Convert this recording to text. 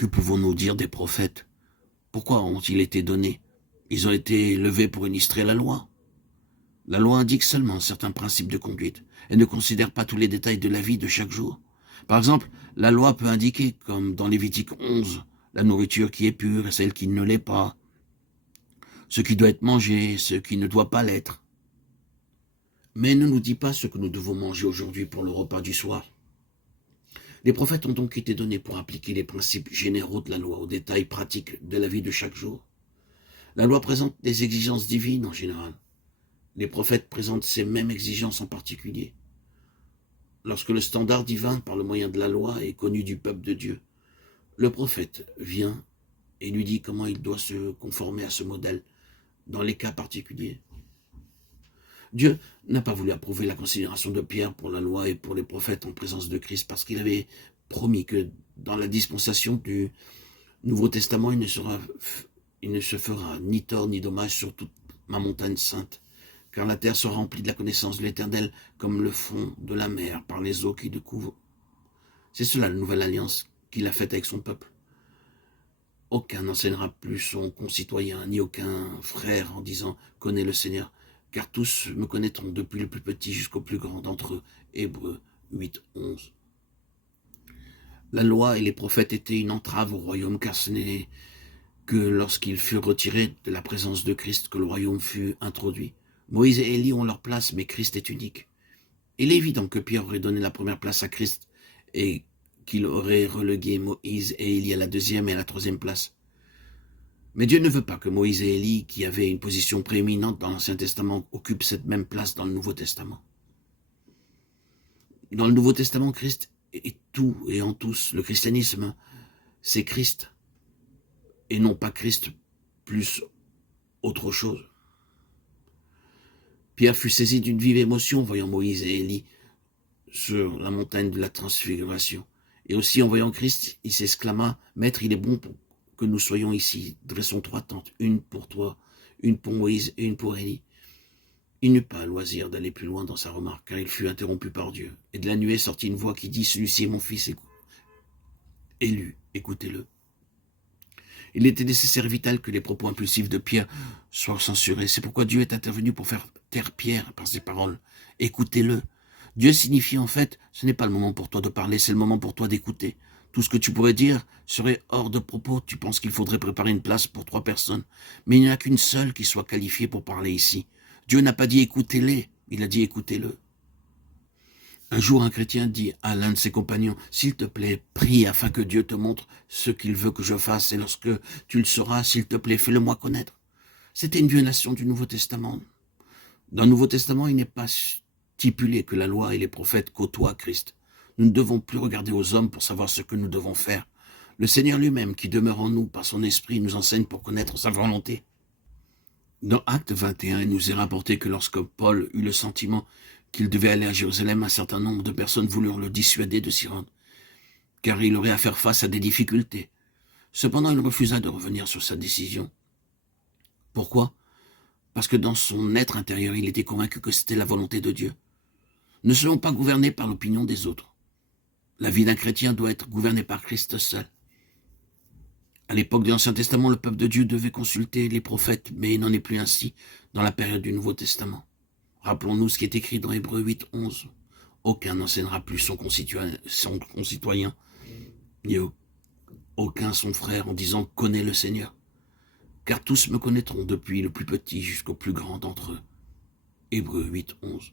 Que pouvons-nous dire des prophètes? Pourquoi ont-ils été donnés? Ils ont été levés pour illustrer la loi. La loi indique seulement certains principes de conduite. Elle ne considère pas tous les détails de la vie de chaque jour. Par exemple, la loi peut indiquer, comme dans Lévitique 11, la nourriture qui est pure et celle qui ne l'est pas, ce qui doit être mangé, ce qui ne doit pas l'être. Mais elle ne nous dit pas ce que nous devons manger aujourd'hui pour le repas du soir. Les prophètes ont donc été donnés pour appliquer les principes généraux de la loi aux détails pratiques de la vie de chaque jour. La loi présente des exigences divines en général. Les prophètes présentent ces mêmes exigences en particulier. Lorsque le standard divin, par le moyen de la loi, est connu du peuple de Dieu, le prophète vient et lui dit comment il doit se conformer à ce modèle dans les cas particuliers. Dieu n'a pas voulu approuver la considération de Pierre pour la loi et pour les prophètes en présence de Christ parce qu'il avait promis que dans la dispensation du Nouveau Testament, il ne se fera ni tort ni dommage sur toute ma montagne sainte, car la terre sera remplie de la connaissance de l'Éternel comme le fond de la mer par les eaux qui le couvrent. C'est cela la nouvelle alliance qu'il a faite avec son peuple. Aucun n'enseignera plus son concitoyen, ni aucun frère en disant « Connais le Seigneur », car tous me connaîtront depuis le plus petit jusqu'au plus grand d'entre eux. Hébreux 8, 11. La loi et les prophètes étaient une entrave au royaume, car ce n'est que lorsqu'ils furent retirés de la présence de Christ que le royaume fut introduit. Moïse et Élie ont leur place, mais Christ est unique. Il est évident que Pierre aurait donné la première place à Christ et qu'il aurait relégué Moïse et Élie à la deuxième et à la troisième place. Mais Dieu ne veut pas que Moïse et Élie, qui avaient une position prééminente dans l'Ancien Testament, occupent cette même place dans le Nouveau Testament. Dans le Nouveau Testament, Christ est tout et en tous. Le christianisme, c'est Christ, et non pas Christ plus autre chose. Pierre fut saisi d'une vive émotion en voyant Moïse et Élie sur la montagne de la transfiguration. Et aussi en voyant Christ, il s'exclama « Maître, il est bon pour que nous soyons ici. Dressons 3 tentes, une pour toi, une pour Moïse et une pour Élie. » Il n'eut pas loisir d'aller plus loin dans sa remarque, car il fut interrompu par Dieu. Et de la nuée sortit une voix qui dit « Celui-ci est mon fils élu, écoutez-le. » Il était nécessaire et vital que les propos impulsifs de Pierre soient censurés. C'est pourquoi Dieu est intervenu pour faire taire Pierre par ses paroles. Écoutez-le. Dieu signifie en fait, ce n'est pas le moment pour toi de parler, c'est le moment pour toi d'écouter. Tout ce que tu pourrais dire serait hors de propos. Tu penses qu'il faudrait préparer une place pour 3 personnes. Mais il n'y en a qu'une seule qui soit qualifiée pour parler ici. Dieu n'a pas dit écoutez-les, il a dit écoutez-le. Un jour, un chrétien dit à l'un de ses compagnons, « S'il te plaît, prie afin que Dieu te montre ce qu'il veut que je fasse, et lorsque tu le sauras, s'il te plaît, fais-le-moi connaître. » C'était une violation du Nouveau Testament. Dans le Nouveau Testament, il n'est pas stipulé que la loi et les prophètes côtoient Christ. Nous ne devons plus regarder aux hommes pour savoir ce que nous devons faire. Le Seigneur lui-même, qui demeure en nous par son esprit, nous enseigne pour connaître sa volonté. Dans Acte 21, il nous est rapporté que lorsque Paul eut le sentiment qu'il devait aller à Jérusalem, un certain nombre de personnes voulurent le dissuader de s'y rendre, car il aurait à faire face à des difficultés. Cependant, il refusa de revenir sur sa décision. Pourquoi? Parce que dans son être intérieur, il était convaincu que c'était la volonté de Dieu. Ne soyons pas gouvernés par l'opinion des autres. La vie d'un chrétien doit être gouvernée par Christ seul. À l'époque de l'Ancien Testament, le peuple de Dieu devait consulter les prophètes, mais il n'en est plus ainsi dans la période du Nouveau Testament. Rappelons-nous ce qui est écrit dans Hébreux 8, 11. Aucun n'enseignera plus son concitoyen, ni aucun son frère en disant « Connais le Seigneur », car tous me connaîtront depuis le plus petit jusqu'au plus grand d'entre eux. Hébreux 8, 11.